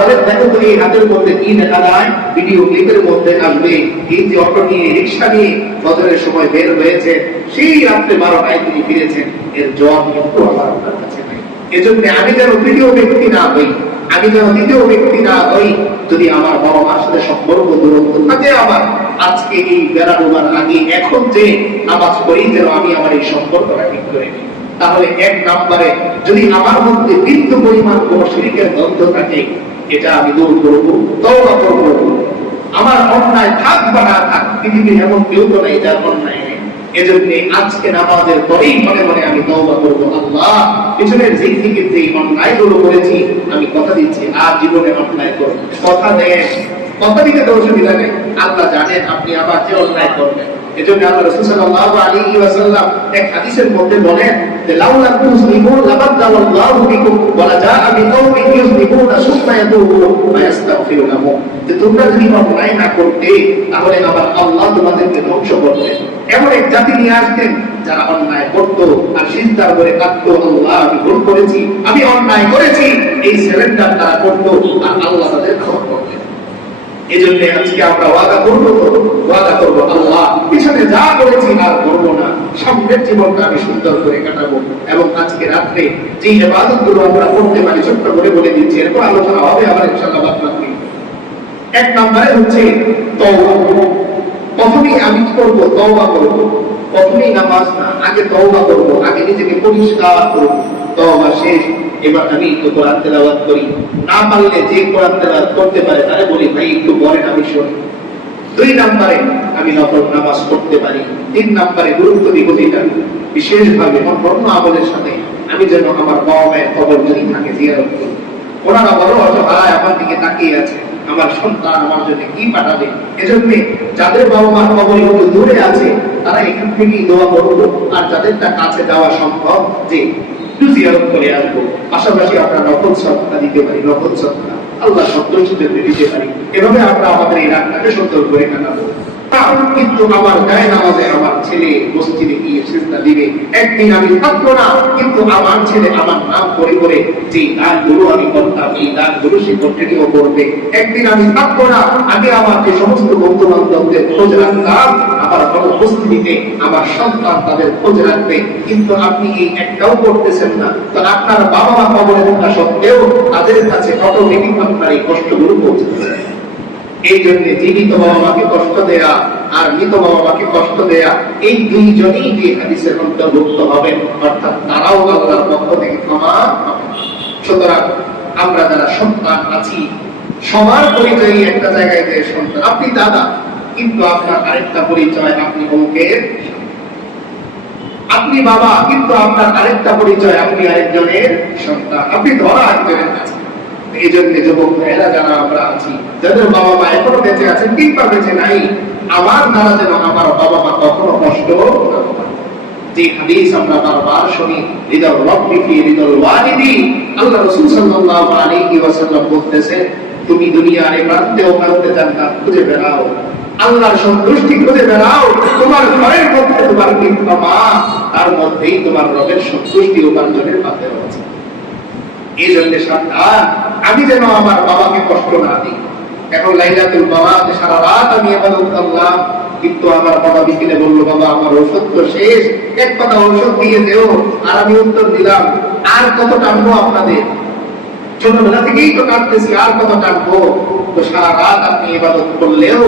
বলে যদি আমার বাবা মার সাথে সম্পর্ক দূরত্ব থাকে আমার, আজকে এই বেড়া ডোবার আগে, এখন যে নামাজ পড়ি যেন আমি আমার এই সম্পর্কটা ঠিক করে তাহলে এক নম্বরে, যদি আমার মধ্যে বিন্দু পরিমাণ কোন শিরিকের দ্বন্দ্ব থাকে এটা আমি দূর করব, তওবা করব। আমার অন্যায় থাক বা না থাক, পৃথিবীর এমন কেউ তো নেই যার অন্যায় এজন্য আজকে নামাজের পরেই মনে মনে আমি আল্লাহ। যেই থেকে যেই করেছি, আমি কথা দিচ্ছি, আর জীবনে অন্যায় করব। কথা দেন, কথা দিতে তো অসুবিধা নেই। আল্লাহ জানেন আপনি আবার যে অন্যায় করবেন। এজন্য আল্লাহ রাসূল সাল্লাল্লাহু আলাইহি ওয়াসাল্লাম এক হাদিসের মধ্যে বলেন যে, লাউলা লাবাদাল্লাহু বিকুম, ওয়া ইউসলিমুনা ওয়া যে, তোমরা যদি অন্যায় না করতে, তাহলে আল্লাহ তোমাদেরকে ধ্বংস করতেন এমন এক জাতি নিয়ে আসতেন, যারা অন্যায় করতো, আর সিজদার করে কাঁদতো, আল্লাহ, আমি ভুল করেছি, আমি অন্যায় করেছি, এই সিলিন্ডার তারা করতো, আর আল্লাহ তাদের ক্ষমা করতেন এই জন্য আজকে আমরা ওয়াদা করব তো ওয়াদা করব আল্লাহ। পিছনে যা করেছি আর করব না, সামনের জীবনটা আমি সুন্দর করে কাটাবো। এবং আজকে রাত্রে যে ইবাদতগুলো আমরা করতে পারি, ছোট্ট করে বলে দিচ্ছি, এরপর আলোচনা হবে আবার ইনশাআল্লাহ বাদ এক নম্বরে হচ্ছে তওবা প্রথমেই আমি কি করব? তওবা করব। প্রথমেই নামাজ না, আগে তওবা করব, আগে নিজেকে পরিষ্কার করব। তওবা শেষ। এবার আমি একটু কোরআন তেলাওয়াত করি। না পারলে যে কোরআন তেলাওয়াত করতে পারে, তারে বলি, ভাই, একটু বলেন আমি শুনি দুই নম্বরে আমি নফল নামাজ পড়তে পারি। তিন নম্বরে গুরুত্ব দিব যেটা। বিশেষভাবে অন্য আমলের সাথে আমি যেন আমার বাবা মায়ের খবর যদি থাকে জিয়ারত করি। ওনারা বড় অসহায় আমার দিকে তাকিয়ে আছে। আমার সন্তান আমার জন্য কি পাঠাবে? এজন্য যাদের বাবা মার খবর একটু দূরে আছে, তারা এখান থেকেই দোয়া করব আর যাদেরটা কাছে যাওয়া সম্ভব, যে একটু জিয়ারত করে আসব। পাশাপাশি আমরা নকল সত্তা দিতে পারি, নকল সত্তা। আল্লাহ সন্তুষ্ট দিতে পারি। এভাবে আমরা আমাদের এই রান্নাকে সুন্দর করে কাটাবো। একদিন আমি না আগে আমার যে সমস্ত বন্ধু বান্ধবদের খোঁজ রাখতাম আমার আমার সন্তান তাদের খোঁজ রাখবে। কিন্তু আপনি এই একটাও করতেছেন না। তো আপনার বাবা মা কবরে থাকা সত্ত্বেও তাদের কাছে অটোমেটিক আপনার এই কষ্টগুলো পৌঁছতেছে এই জন্য জীবিত বাবা মাকে কষ্ট দেয়া আর মৃত বাবা মাকে কষ্ট দেয়া, এই দুইজনই যে হাদিসের অন্তর্ভুক্ত হবেন। অর্থাৎ তারাও আল্লাহর পক্ষ থেকে ক্ষমা সুতরাং আমরা যারা সন্তান আছি, সবার পরিচয় একটা জায়গায় যে সন্তান। আপনি দাদা, কিন্তু আপনার আরেকটা পরিচয় আপনি অঙ্কের আপনি বাবা, কিন্তু আপনার আরেকটা পরিচয় আপনি আরেকজনের সন্তান। আপনি ধরা একজনের কাছে। এই জন্য যুবক যারা আমরা আছি, যাদের বাবা মা এখনও বেঁচে আছেন কিংবা বেঁচে নাই, আমার যেন আমার বাবা মা কখনো কষ্ট যে হাদিস আমরা বারবার শুনি হৃদয় হৃদয় ওয়ালিদি আল্লাহ ওয়াসাল্লাম তুমি দুনিয়ার এই প্রান্তে ও প্রান্তে জান্নাত খুঁজে বেড়াও। আল্লাহর সন্তুষ্টি খুঁজে বেড়াও। তোমার ঘরের মধ্যে তোমার মা তার মধ্যেই তোমার রবের সন্তুষ্টি উপার্জনের আছে। এই জন্য আমি যেন আমার বাবাকে কষ্ট না দিই। এখন লাইলাতুল বাবাতে সারা রাত আমি ইবাদত করলাম, কিন্তু আমার বাবা বিকেলে বলল, বাবা, আমার ওষুধ তো শেষ। এক কথা ঔষধ দিয়ে দেও, আর আমি উত্তর দিলাম, আর কত টানবো আপনাদের? ছোটবেলা থেকেই তো কাটতেছি আর কত টানবো? তো সারা রাত আপনি ইবাদত করলেও,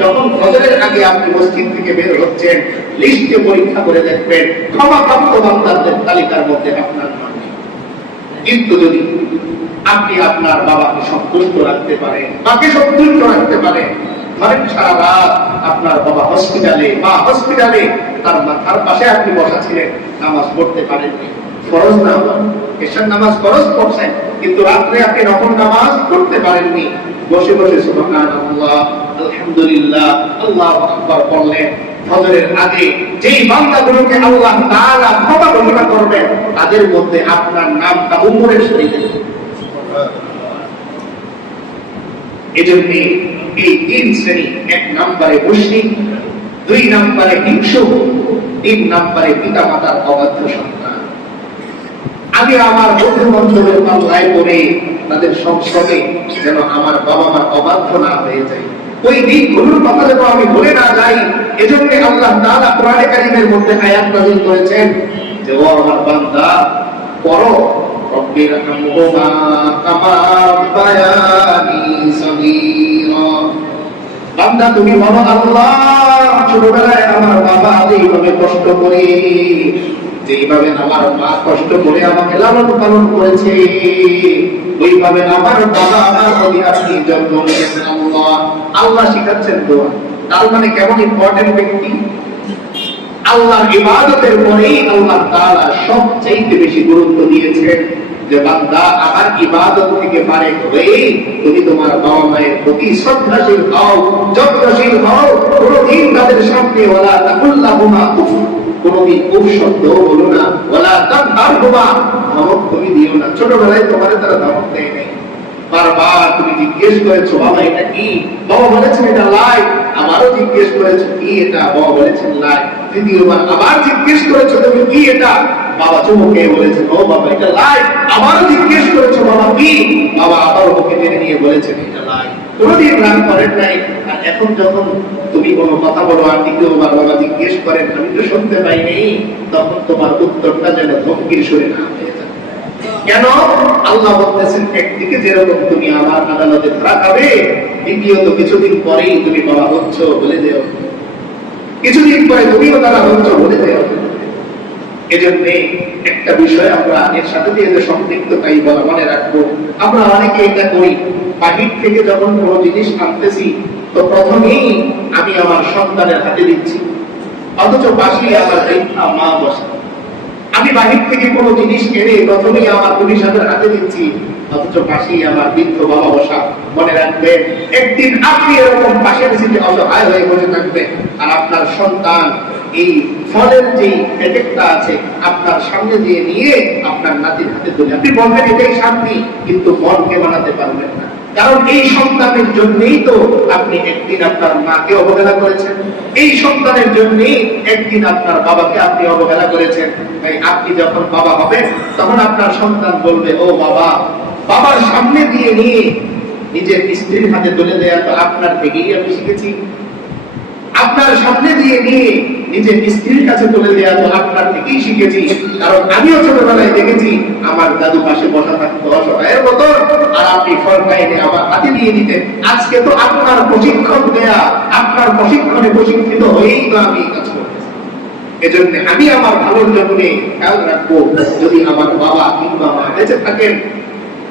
যখন ফজরের আগে আপনি মসজিদ থেকে বের হচ্ছেন, লিস্টে পরীক্ষা করে দেখবেন ক্ষমাপ্রাপ্ত বান্দারদের তালিকার মধ্যে আপনার নাম। কিন্তু যদি আপনি আপনার বাবাকে সন্তুষ্ট রাখতে পারেন, মাকে সন্তুষ্ট রাখতে পারেন ধরেন সারা রাত আপনার বাবা হসপিটালে হসপিটালে তার মাথার পাশে আপনি বসা ছিলেন নামাজ পড়তে ফরজ এসার নামাজ ফরজ পড়ছেন, কিন্তু রাত্রে আপনি নকল নামাজ পড়তে পারেননি। বসে বসে সুবহানাল্লাহ, আলহামদুলিল্লাহ, আল্লাহু আকবার ফজরের আগে যেই বান্দাগুলোকে আল্লাহ ক্ষমা ঘোষণা করবেন, তাদের মধ্যে আপনার নামটা শরীরে। এজন্য এই তিন শ্রেণি, এক নম্বরে দুই তিন নম্বরে পিতা মাতার অবাধ্য সন্তান। আগে আমার বন্ধু বান্ধবের পাল্লায় পড়ে তাদের সংসদে যেন আমার বাবা মার অবাধ্য না হয়ে যায়। ওই দিকগুলোর কথা যেন আমি ভুলে না যাই, এজন্য আল্লাহ তাআলা কোরআনে কারীমের মধ্যে আয়াত নাযিল করেছেন যে, ও আমার বান্দা, পড়ো। রব্বির হামহুমা কামা রাব্বায়ানি সগীরা। বান্দা, তুমি বলো, আল্লাহ, ছোটবেলায় আমার বাবা এইভাবে কষ্ট করে যেইভাবে আমার মা কষ্ট করে আমাকে লালন পালন করেছে, ওইভাবে আমার বাবা আমার প্রতি আপনি যত্ন নিয়েছেন আল্লাহ? আল্লাহ শিখাচ্ছেন তো। তার মানে কেমন ইম্পর্টেন্ট ব্যক্তি? আল্লাহর ইবাদতের পরেই আল্লাহ তাআলা সবচেয়ে বেশি গুরুত্ব দিয়েছেন যে, বান্দা, আমার ইবাদত থেকে পারে হয়ে তুমি তোমার বাবা মায়ের প্রতি শ্রদ্ধাশীল হও, যত্নশীল হও, কোনদিন তাদের সামনে ওলা তাকুল্লাহুমা উফ ছোটবেলায় তোমার তারা ধমক দেয় নাই। বারবার তুমি জিজ্ঞেস করেছ, বাবা, এটা কি? বাবা বলেছেন এটা লাই। জিজ্ঞেস করেছ, কি এটা? বাবা বলেছেন লাই। তৃতীয়বার আবার জিজ্ঞেস করেছ, তুমি কি এটা? বাবা চুমুকে বাবা, এটা লাই। আবারও জিজ্ঞেস করেছ, বাবা, কি? বাবা আবারও ওকে টেনে নিয়ে বলেছেন, এটা কোনোদিন রাগ করেন নাই। আর এখন যখন তুমি কোনো কথা বলো আর বাবা জিজ্ঞেস করেন, আমি তো শুনতে তখন তোমার উত্তরটা যেন ধমকির সুরে না কেন? আল্লাহ বলতেছেন, একদিকে যেরকম তুমি আমার আদালতে ধরা খাবে, দ্বিতীয়ত কিছুদিন পরেই তুমি বাবা হচ্ছ, বলে দেও। কিছুদিন পরে তুমিও তারা হচ্ছ, বলে দেও। এজন্য একটা বিষয় আমরা এর সাথে দিয়ে যে সম্পৃক্ত তাই বলা মনে রাখব। আমরা অনেকে এটা করি। বাহির থেকে যখন কোনো জিনিস আনতেছি, তো প্রথমেই আমি আমার সন্তানের হাতে দিচ্ছি। অথচ পাশেই আমার বৃদ্ধা মা বসে। আমি বাহির থেকে কোনো জিনিস এনে প্রথমেই আমার পুলিশ হাতের হাতে দিচ্ছি। অথচ পাশেই আমার বৃদ্ধ বাবা বসা মনে রাখবেন একদিন আপনি এরকম পাশের সিটে অসহায় হয়ে বসে থাকবেন আর আপনার সন্তান এই ফলের যে প্যাকেটটা আছে, আপনার সামনে দিয়ে নিয়ে আপনার নাতির হাতে তুলে। আপনি বলবেন এটাই শান্তি, কিন্তু মনকে বানাতে পারবেন না। কারণ এই সন্তানের জন্যই তো আপনি একদিন আপনার মাকে অবহেলা করেছেন। এই সন্তানের জন্যই একদিন আপনার বাবাকে আপনি অবহেলা করেছেন। তাই আপনি যখন বাবা হবেন, তখন আপনার সন্তান বলবে, ও বাবা, বাবার সামনে দিয়ে নিয়ে নিজের স্ত্রীর হাতে তুলে দেয়া তো আপনার থেকেই আমি শিখেছি। আপনার সামনে দিয়ে নিয়ে নিজের স্ত্রীর কাছে তুলে দেওয়া তো আপনার থেকেই শিখেছি। কারণ আমিও ছোটবেলায় দেখেছি, আমার দাদু পাশে বসা থাকতো অসহায়ের মতো আর আপনি এনে আমার হাতে দিয়ে দিতেন আজকে তো আপনার প্রশিক্ষণ দেয়া, আপনার প্রশিক্ষণে প্রশিক্ষিত হয়েই তো আমি কাজ এজন্য আমি আমার ভালোর জন্য খেয়াল রাখব, যদি আমার বাবা কিংবা মা বেঁচে থাকেন,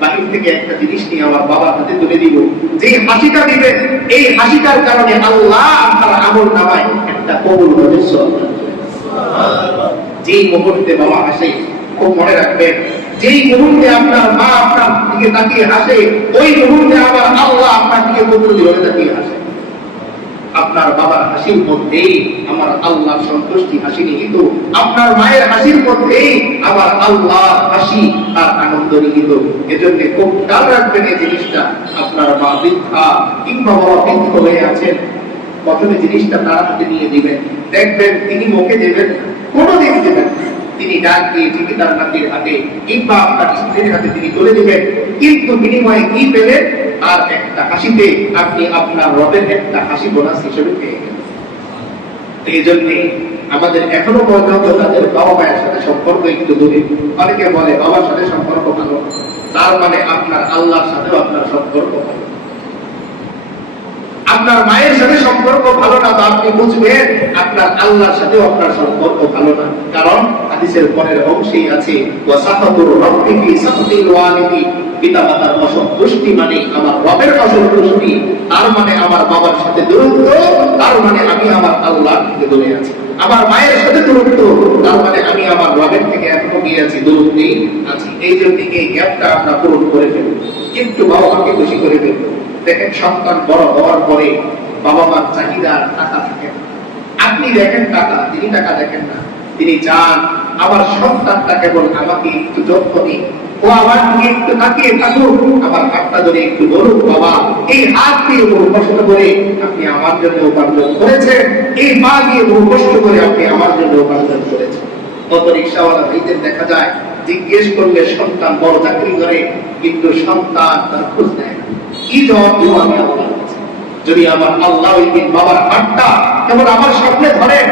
বাহির থেকে একটা জিনিস নিয়ে আমার বাবার হাতে তুলে দিব। যে হাসিটা দিবেন, এই হাসিটার কারণে আল্লাহ আপনার আমল নামায় একটা কবুল রহস্য যেই মুহূর্তে বাবা হাসে, খুব মনে রাখবেন, যেই মুহূর্তে আপনার মা দিকে তাকিয়ে হাসে, ওই মুহূর্তে আমার আল্লাহ আপনার দিকে কবুল ধরে তাকিয়ে হাসে। আপনার বাবার হাসির মধ্যেই আমার আল্লাহ সন্তুষ্টি হাসি নিহিত, আপনার মায়ের হাসির মধ্যেই আমার আল্লাহ হাসি আর আনন্দ নিহিত। এজন্য খুব খেয়াল রাখবেন এই জিনিসটা, আপনার মা বৃদ্ধা কিংবা বাবা বৃদ্ধ হয়ে আছেন, প্রথমে জিনিসটা তার হাতে নিয়ে দিবেন দেখবেন তিনি মুখে দেবেন কোনো দিন দেবেন না। তিনি ডাক দিয়ে ঠিকই তার নাতির হাতে কিংবা আপনার স্ত্রীর হাতে তিনি তুলে দিবেন। কিন্তু বিনিময়ে কি পেলেন? আর একটা হাসিতে আপনি আপনার রবের একটা হাসি বোনাস হিসেবে পেয়ে গেলেন। এই জন্যে আমাদের এখনও পর্যন্ত তাদের বাবা মায়ের সাথে সম্পর্ক একটু দূরে। অনেকে বলে, বাবার সাথে সম্পর্ক ভালো। তার মানে আপনার আল্লাহর সাথেও আপনার সম্পর্ক ভালো। আপনার মায়ের সাথে সম্পর্ক ভালো না তো আপনি বুঝবেন, আপনার আল্লাহর সাথেও আপনার সম্পর্ক ভালো না। কারণ হাদিসের পরের অংশেই আছে, ওয়াসাফাতুর রব্বি ফি সাফতিল ওয়ালিদি। পিতামাতার অসন্তুষ্টি মানে আমার রবের অসন্তুষ্টি, তার মানে আমার বাবার সাথে দূরত্ব, তার মানে আমি আমার আল্লাহর থেকে দূরে আছি। আমার মায়ের সাথে দূরত্ব, তার মানে আমি আমার রবের থেকে এখনও গিয়ে আছি, দূরত্বেই আছি। এই জন্য এই গ্যাপটা আমরা পূরণ করে ফেলব। একটু বাবা আমাকে খুশি করে ফেলব। দেখেন সন্তান বড় হওয়ার পরে বাবা মার চাহিদা টাকা থাকে আপনি দেখেন টাকা, তিনি টাকা দেখেন না। তিনি চান, আমার সন্তানটা কেবল আমাকে একটু যত্ন নিক। ও আমার দিকে একটু তাকিয়ে থাকুক, আমার হাতটা ধরে একটু বলুক, বাবা, এই হাত দিয়ে বহু কষ্ট করে আপনি আমার জন্য উপার্জন করেছেন। এই পা দিয়ে বহু কষ্ট করে আপনি আমার জন্য উপার্জন করেছেন। কত রিক্সাওয়ালা ভাইদের দেখা যায়, জিজ্ঞেস করলে সন্তান বড় চাকরি করে, কিন্তু সন্তান তার খোঁজ নেয় না। কি জবাব দেবো আমি আল্লাহর যদি আমার আল্লাহ ওই বাবার হাতটা কেবল আমার স্বপ্নে ধরেন